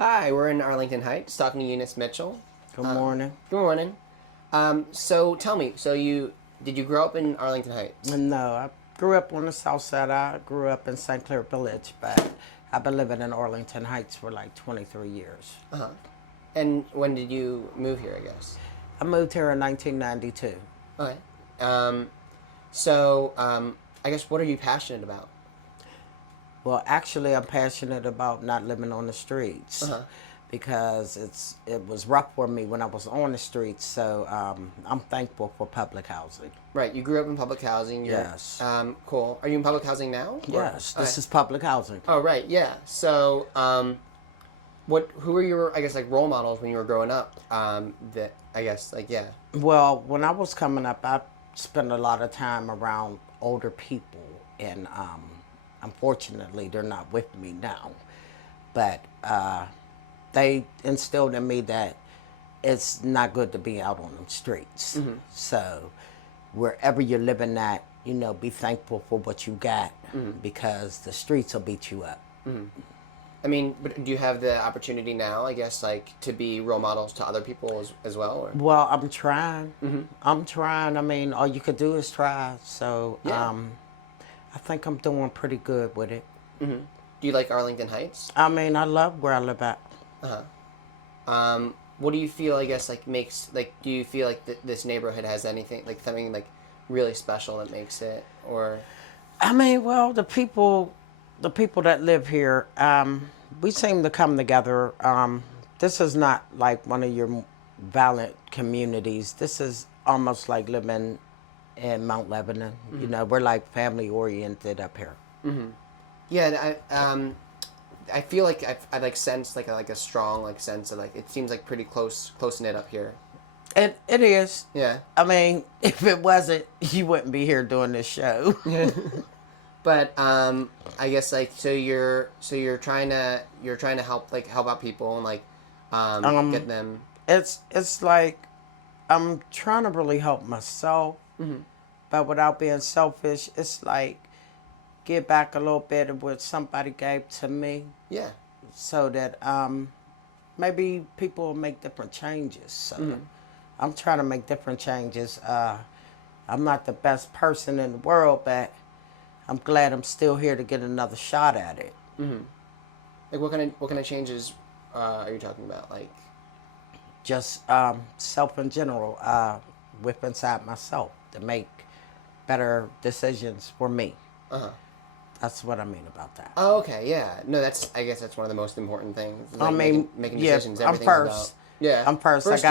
Hi, we're in Arlington Heights talking to Eunice Mitchell. Good morning. Good morning. So tell me, did you grow up in Arlington Heights? No, I grew up on the south side. I grew up in St. Clair Village, but I've been living in Arlington Heights for like 23 years. Uh-huh. And when did you move here, I guess? I moved here in 1992. Okay. I guess what are you passionate about? Well, actually, I'm passionate about not living on the streets Uh-huh. because it was rough for me when I was on the streets. So I'm thankful for public housing. Right, you grew up in public housing. Yes. Cool. Are you in public housing now? Yes, this Okay. is public housing. Oh, right, yeah. So, who were your, I guess, like, role models when you were growing up? Well, when I was coming up, I spent a lot of time around older people, and unfortunately, they're not with me now. But they instilled in me that it's not good to be out on the streets. Mm-hmm. So wherever you're living at, be thankful for what you got Mm-hmm. because the streets will beat you up. Mm-hmm. I mean, but do you have the opportunity now, I guess, like, to be role models to other people as well? Or? Well, I'm trying. Mm-hmm. I'm trying. I mean, all you could do is try. So Yeah. I think I'm doing pretty good with it. Mm-hmm. Do you like Arlington Heights? I mean, I love where I live at. Uh-huh. What do you feel, I guess, like, do you feel like this neighborhood has anything, like, something, like, really special that makes it, or? I mean, well, the people that live here, we seem to come together. This is not like one of your violent communities. This is almost like living in Mount Lebanon. Mm-hmm. We're like family oriented up here. Mm-hmm. Yeah, I feel like I like sense like a strong like sense of like it seems like pretty close knit up here. It is. Yeah. I mean, if it wasn't, you wouldn't be here doing this show. But I guess like so you're trying to help out people and like get them. It's like I'm trying to really help myself, Mm-hmm. but without being selfish. It's like give back a little bit of what somebody gave to me, Yeah. so that maybe people will make different changes. So I'm trying to make different changes. I'm not the best person in the world, but I'm glad I'm still here to get another shot at it. Mm-hmm. Like what kind of changes are you talking about? Like Just self in general, with inside myself to make better decisions for me. uh-huh. That's what I mean about that. Oh, okay, yeah. No, I guess that's one of the most important things. Like I mean, making yeah, decisions. I'm Everything's first. About, yeah. I'm first. First,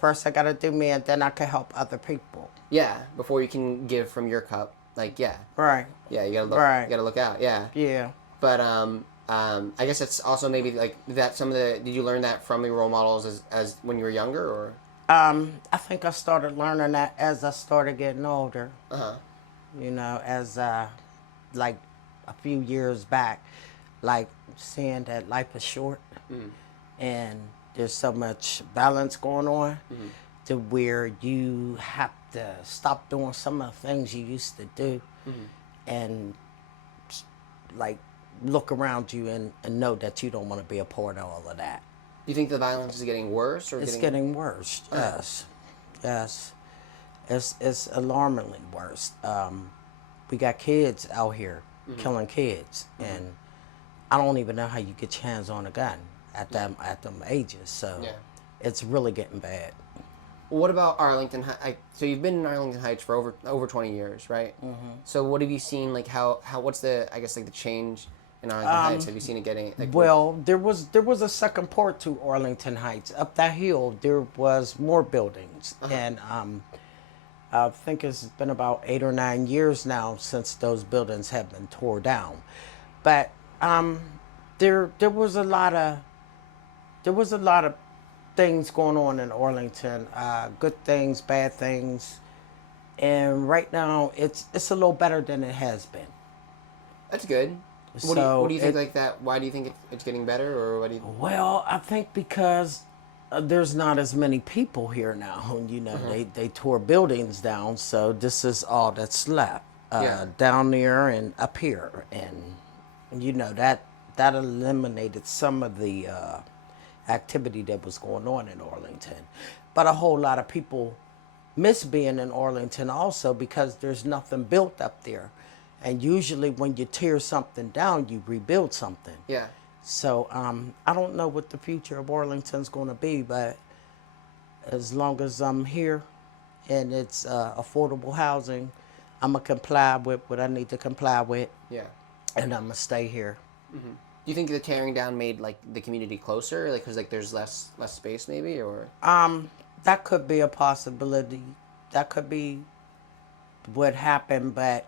First I gotta do me, and then I can help other people. Yeah, before you can give from your cup. Like, yeah. Right. Yeah, you gotta look. Right. You gotta look out. Yeah. Yeah. But I guess it's also maybe like that. Did you learn that from your role models as when you were younger, or? I think I started learning that as I started getting older. Uh huh. As like a few years back, like seeing that life is short, and there's so much balance going on, to where you have to stop doing some of the things you used to do, and like look around you and know that you don't want to be a part of all of that. Do you think the violence is getting worse, or It's getting worse. Yes, yes. It's alarmingly worse. We got kids out here killing kids, and I don't even know how you get your hands on a gun at them ages. So it's really getting bad. Well, what about Arlington Heights? So you've been in Arlington Heights for over 20 years, right? Mm-hmm. So what have you seen? Like what's the the change in Arlington Heights? Have you seen it getting? Like, well, there was a second part to Arlington Heights. Up that hill, there was more buildings, and I think it's been about 8 or 9 years now since those buildings have been tore down. But there was a lot of things going on in Arlington, good things, bad things, and right now it's a little better than it has been. That's good. What do you think like that? Why do you think it's getting better, or what do you? Well, I think because there's not as many people here now. They tore buildings down, so this is all that's left down there and up here, and that eliminated some of the activity that was going on in Arlington. But a whole lot of people miss being in Arlington also because there's nothing built up there. And usually when you tear something down, you rebuild something. Yeah. So I don't know what the future of Arlington's going to be, but as long as I'm here and it's affordable housing, I'm going to comply with what I need to comply with. Yeah. And I'm going to stay here. Mm-hmm. Do you think the tearing down made like the community closer, like because like there's less space maybe, or? That could be a possibility. That could be what happened, but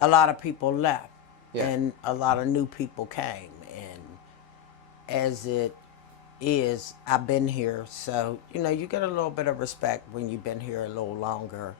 a lot of people left, and a lot of new people came, and as it is, I've been here, so you know you get a little bit of respect when you've been here a little longer,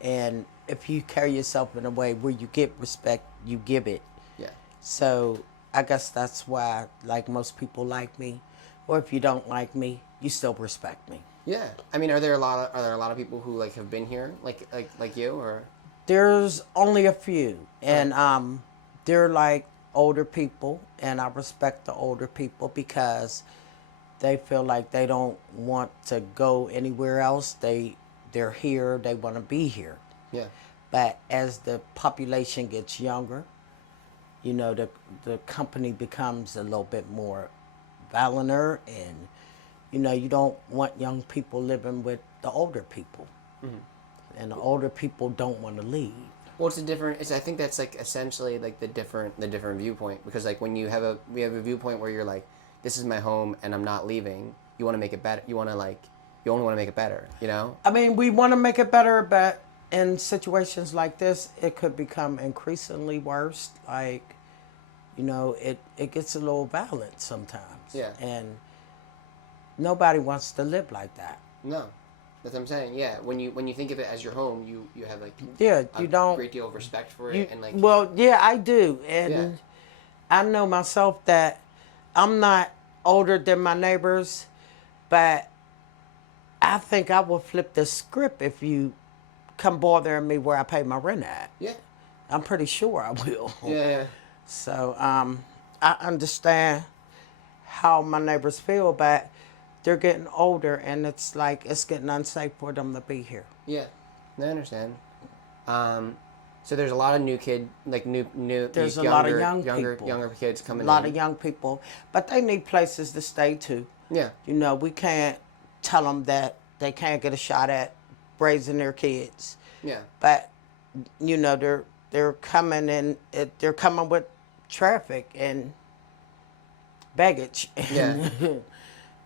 and if you carry yourself in a way where you get respect, you give it. Yeah. So I guess that's why, like, most people like me, or if you don't like me, you still respect me. Yeah, I mean, are there a lot of people who like have been here, like you, or? There's only a few, and they're like older people, and I respect the older people because they feel like they don't want to go anywhere else. They're here, they want to be here. Yeah. But as the population gets younger, you know, the company becomes a little bit more violenter, and you know, you don't want young people living with the older people. Mm-hmm. And the older people don't want to leave. Well, I think that's like essentially like the different viewpoint, because like when we have a viewpoint where you're like, this is my home and I'm not leaving. You want to make it better. You only want to make it better. You know. I mean, we want to make it better, but in situations like this, it could become increasingly worse. Like, you know, it gets a little violent sometimes. Yeah. And nobody wants to live like that. No. That's what I'm saying. Yeah, when you think of it as your home, you have like a great deal of respect for it, and like. Well, yeah, I do, and I know myself that I'm not older than my neighbors, but I think I will flip the script if you come bothering me where I pay my rent at. Yeah, I'm pretty sure I will. Yeah. So I understand how my neighbors feel, but they're getting older, and it's like it's getting unsafe for them to be here. Yeah, I understand. So there's a lot of new kid, like new. There's younger, a lot of younger kids coming. A lot of young people, but they need places to stay too. Yeah. You know, we can't tell them that they can't get a shot at raising their kids. Yeah. But you know, they're coming and they're coming with traffic and baggage. Yeah.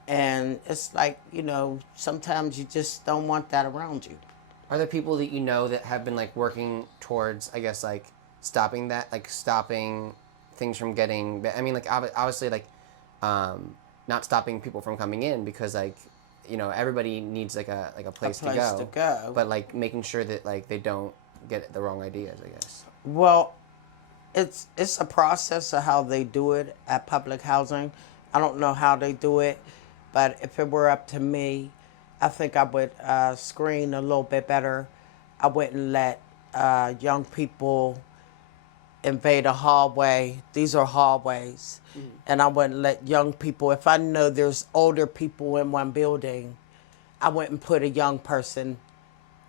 And it's like, you know, sometimes you just don't want that around you. Are there people that you know that have been like working towards, I guess, like stopping things from getting? I mean, like obviously, like not stopping people from coming in, because like, you know, everybody needs like a place to go. But like making sure that like they don't get the wrong ideas, I guess. Well, it's a process of how they do it at public housing. I don't know how they do it, but if it were up to me, I think I would screen a little bit better. I wouldn't let young people invade a hallway. These are hallways. Mm-hmm. And I wouldn't let young people, if I know there's older people in one building, I wouldn't put a young person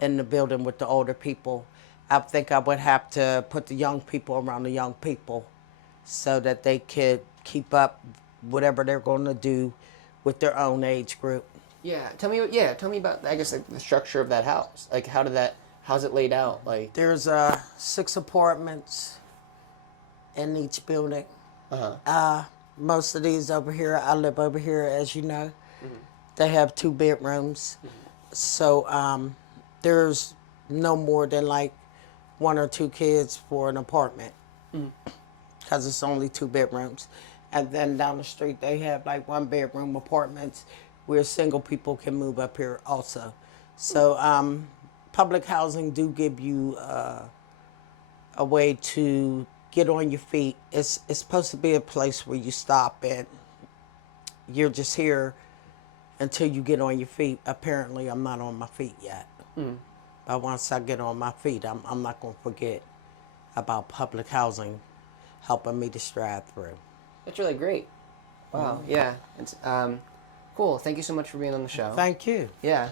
in the building with the older people. I think I would have to put the young people around the young people so that they could keep up whatever they're going to do with their own age group. Yeah, tell me about, I guess, like the structure of that house. Like, how's it laid out? Like, there's 6 apartments in each building. Most of these over here, I live over here, as you know. Mm-hmm. They have 2 bedrooms. Mm-hmm. So there's no more than like 1 or 2 kids for an apartment, because it's only 2 bedrooms. And then down the street, they have like 1-bedroom apartments where single people can move up here also. So public housing do give you a way to get on your feet. It's supposed to be a place where you stop and you're just here until you get on your feet. Apparently, I'm not on my feet yet. But once I get on my feet, I'm not going to forget about public housing helping me to strive through. That's really great. Wow. Yeah. It's cool. Thank you so much for being on the show. Thank you. Yeah.